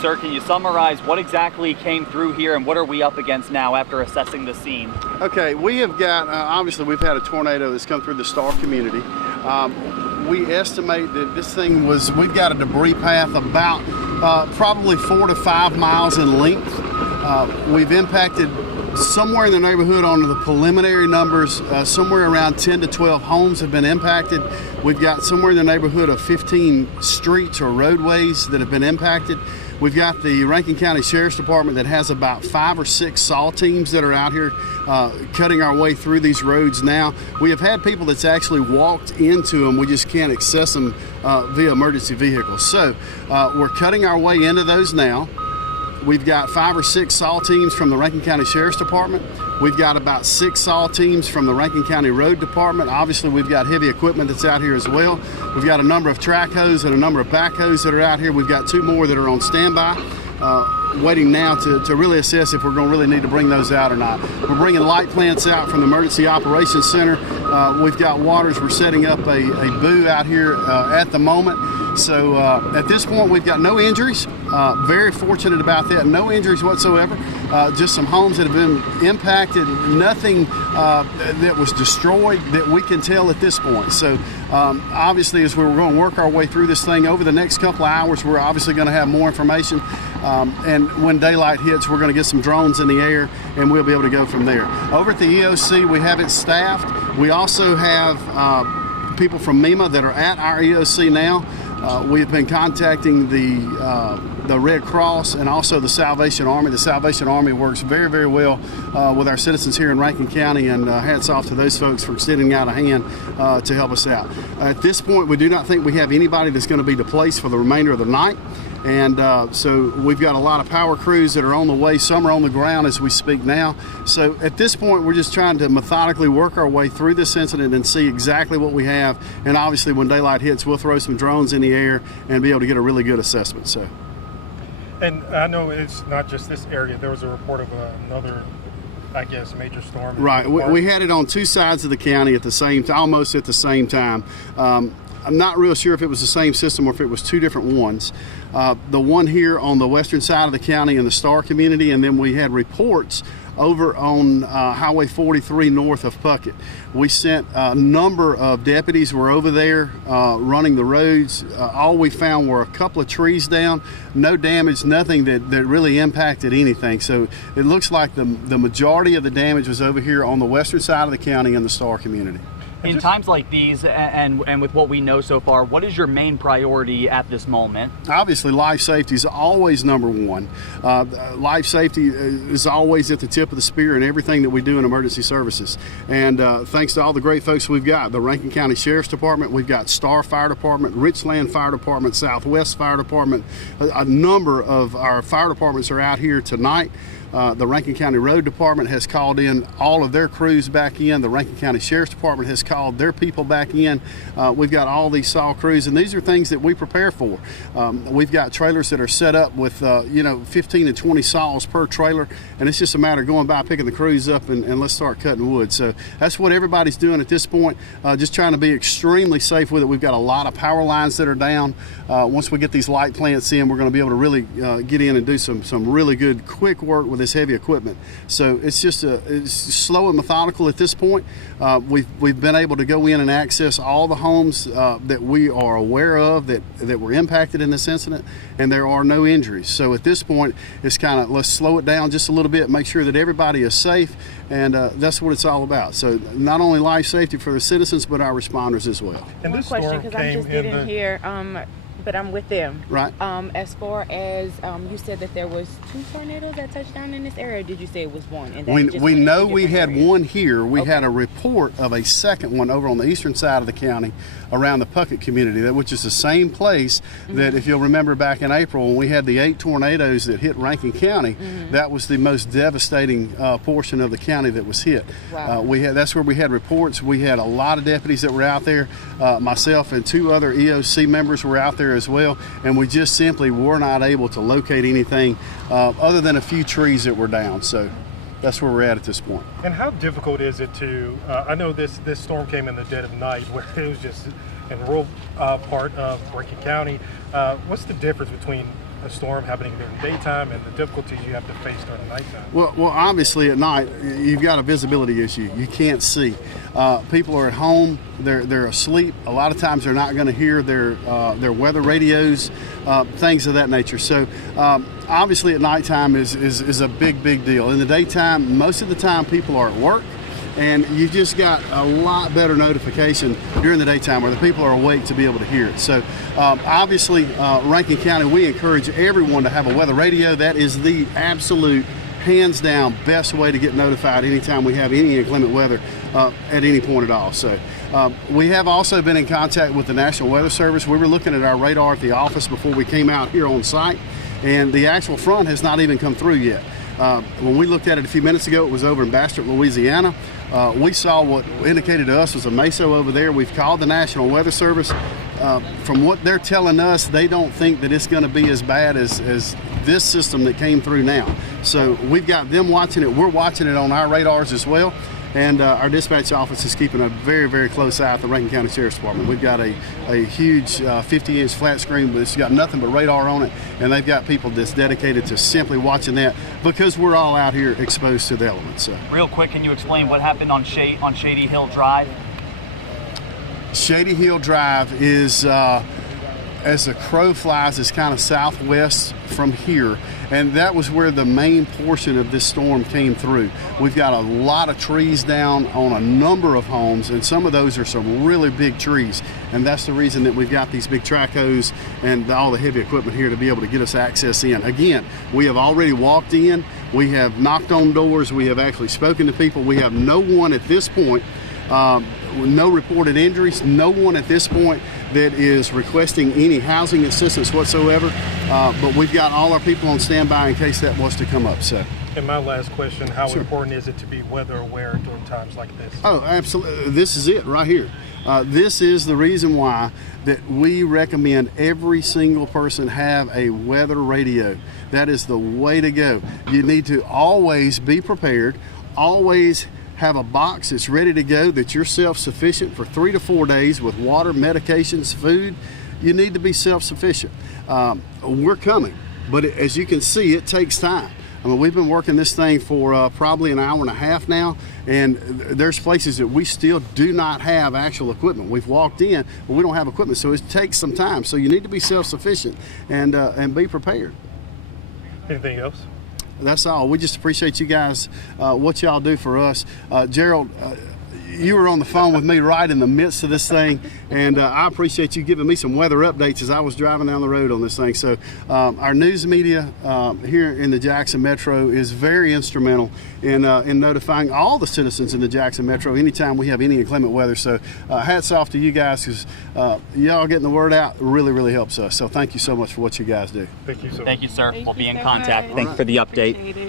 Sir, can you summarize what exactly came through here and what are we up against now after assessing the scene? Okay, we have got, obviously we've had a tornado that's come through the Star community. We estimate that this thing we've got a debris path about probably 4 to 5 miles in length. We've impacted somewhere in the neighborhood on the preliminary numbers, somewhere around 10 to 12 homes have been impacted. We've got somewhere in the neighborhood of 15 streets or roadways that have been impacted. We've got the Rankin County Sheriff's Department that has about 5 or 6 SAW teams that are out here cutting our way through these roads now. We have had people that's actually walked into them. We just can't access them via emergency vehicles. So we're cutting our way into those now. We've got 5 or 6 SAW teams from the Rankin County Sheriff's Department. We've got about 6 SAW teams from the Rankin County Road Department. Obviously, we've got heavy equipment that's out here as well. We've got a number of track hose and a number of backhoes that are out here. We've got 2 more that are on standby, waiting now to really assess if we're going to really need to bring those out or not. We're bringing light plants out from the Emergency Operations Center. We've got waters. We're setting up a boo out here at the moment. So at this point, we've got no injuries. Very fortunate about that. No injuries whatsoever. Just some homes that have been impacted. Nothing that was destroyed that we can tell at this point. So obviously, as we're going to work our way through this thing over the next couple of hours, we're obviously going to have more information. And when daylight hits, we're going to get some drones in the air, and we'll be able to go from there. Over at the EOC, we have it staffed. We also have people from EMA that are at our EOC now. We've been contacting the Red Cross and also the Salvation Army. The Salvation Army works very, very well with our citizens here in Rankin County, and hats off to those folks for extending out a hand to help us out. At this point, we do not think we have anybody that's going to be displaced for the remainder of the night. And so we've got a lot of power crews that are on the way. Some are on the ground as we speak now. So at this point, we're just trying to methodically work our way through this incident and see exactly what we have. And obviously, when daylight hits, we'll throw some drones in the air and be able to get a really good assessment. So. And I know it's not just this area. There was a report of another, I guess, major storm. Right. We had it on 2 sides of the county at the same time, almost at the same time. I'm not real sure if it was the same system or if it was 2 different ones. The one here on the western side of the county in the Star community, and then we had reports over on Highway 43 north of Puckett. We sent a number of deputies were over there running the roads. All we found were a couple of trees down, no damage, nothing that really impacted anything. So it looks like the majority of the damage was over here on the western side of the county in the Star community. In times like these, and with what we know so far, what is your main priority at this moment? Obviously, life safety is always number one. Life safety is always at the tip of the spear in everything that we do in emergency services. And thanks to all the great folks we've got, the Rankin County Sheriff's Department, we've got Star Fire Department, Richland Fire Department, Southwest Fire Department. A number of our fire departments are out here tonight. The Rankin County Road Department has called in all of their crews back in. The Rankin County Sheriff's Department has called their people back in. We've got all these SAW crews, and these are things that we prepare for. We've got trailers that are set up with 15 and 20 saws per trailer, and it's just a matter of going by, picking the crews up, and let's start cutting wood. So that's what everybody's doing at this point, just trying to be extremely safe with it. We've got a lot of power lines that are down. Once we get these light plants in, we're going to be able to really get in and do some really good quick work with this heavy equipment. So it's just it's slow and methodical at this point. We've been able to go in and access all the homes that we are aware of that were impacted in this incident, and there are no injuries. So at this point, it's kind of, let's slow it down just a little bit, make sure that everybody is safe, and that's what it's all about. So not only life safety for the citizens, but our responders as well. And one question, because I'm just getting here, but I'm with them. Right. As far as you said that there was 2 tornadoes that touched down in this area, or did you say it was one? And we know we had areas? one here. We had a report of a second one over on the eastern side of the county around the Puckett community, which is the same place that, if you'll remember back in April when we had the 8 tornadoes that hit Rankin County, that was the most devastating portion of the county that was hit. Wow. That's where we had reports. We had a lot of deputies that were out there. Myself and 2 other EOC members were out there as well, and we just simply were not able to locate anything other than a few trees that were down. So that's where we're at this point. And how difficult is it to, I know this storm came in the dead of night where it was just in the rural part of Rankin County. What's the difference between a storm happening during the daytime and the difficulties you have to face during the nighttime? Well, obviously at night you've got a visibility issue. You can't see. People are at home. They're asleep. A lot of times they're not going to hear their weather radios, things of that nature. So obviously at nighttime is a big deal. In the daytime, most of the time people are at work, and you just got a lot better notification during the daytime where the people are awake to be able to hear it. So obviously Rankin County, we encourage everyone to have a weather radio. That is the absolute hands down best way to get notified anytime we have any inclement weather at any point at all. So we have also been in contact with the National Weather Service. We were looking at our radar at the office before we came out here on site, and the actual front has not even come through yet. When we looked at it a few minutes ago, it was over in Bastrop, Louisiana. We saw what indicated to us was a meso over there. We've called the National Weather Service. From what they're telling us, they don't think that it's going to be as bad as this system that came through now. So we've got them watching it. We're watching it on our radars as well. And our dispatch office is keeping a very close eye at the Rankin County Sheriff's Department. We've got a huge 50-inch flat screen, but it's got nothing but radar on it, and they've got people that's dedicated to simply watching that because we're all out here exposed to the elements. So. Real quick, can you explain what happened on Shady Hill Drive? Shady Hill Drive is, as the crow flies, is kind of southwest from here, and that was where the main portion of this storm came through. We've got a lot of trees down on a number of homes, and some of those are some really big trees, and that's the reason that we've got these big track hose and all the heavy equipment here to be able to get us access in. Again, we have already walked in, we have knocked on doors, we have actually spoken to people. We have no one at this point, no reported injuries, no one at this point that is requesting any housing assistance whatsoever, but we've got all our people on standby in case that was to come up. So. And my last question, how Sure. important is it to be weather aware during times like this? Oh, absolutely. This is it right here. This is the reason why that we recommend every single person have a weather radio. That is the way to go. You need to always be prepared, always have a box that's ready to go, that you're self-sufficient for 3 to 4 days with water, medications, food. You need to be self-sufficient. We're coming, but as you can see, it takes time. I mean, we've been working this thing for probably an hour and a half now, and there's places that we still do not have actual equipment. We've walked in, but we don't have equipment, so it takes some time. So you need to be self-sufficient and be prepared. Anything else? That's all. We just appreciate you guys, what y'all do for us. Gerald, you were on the phone with me right in the midst of this thing, and I appreciate you giving me some weather updates as I was driving down the road on this thing. So our news media here in the Jackson Metro is very instrumental in notifying all the citizens in the Jackson Metro anytime we have any inclement weather. So hats off to you guys, because y'all getting the word out really helps us. So thank you so much for what you guys do. Thank you so much. Thank you, sir. Thank We'll you be in so contact. much. Thanks for the update. Appreciate it.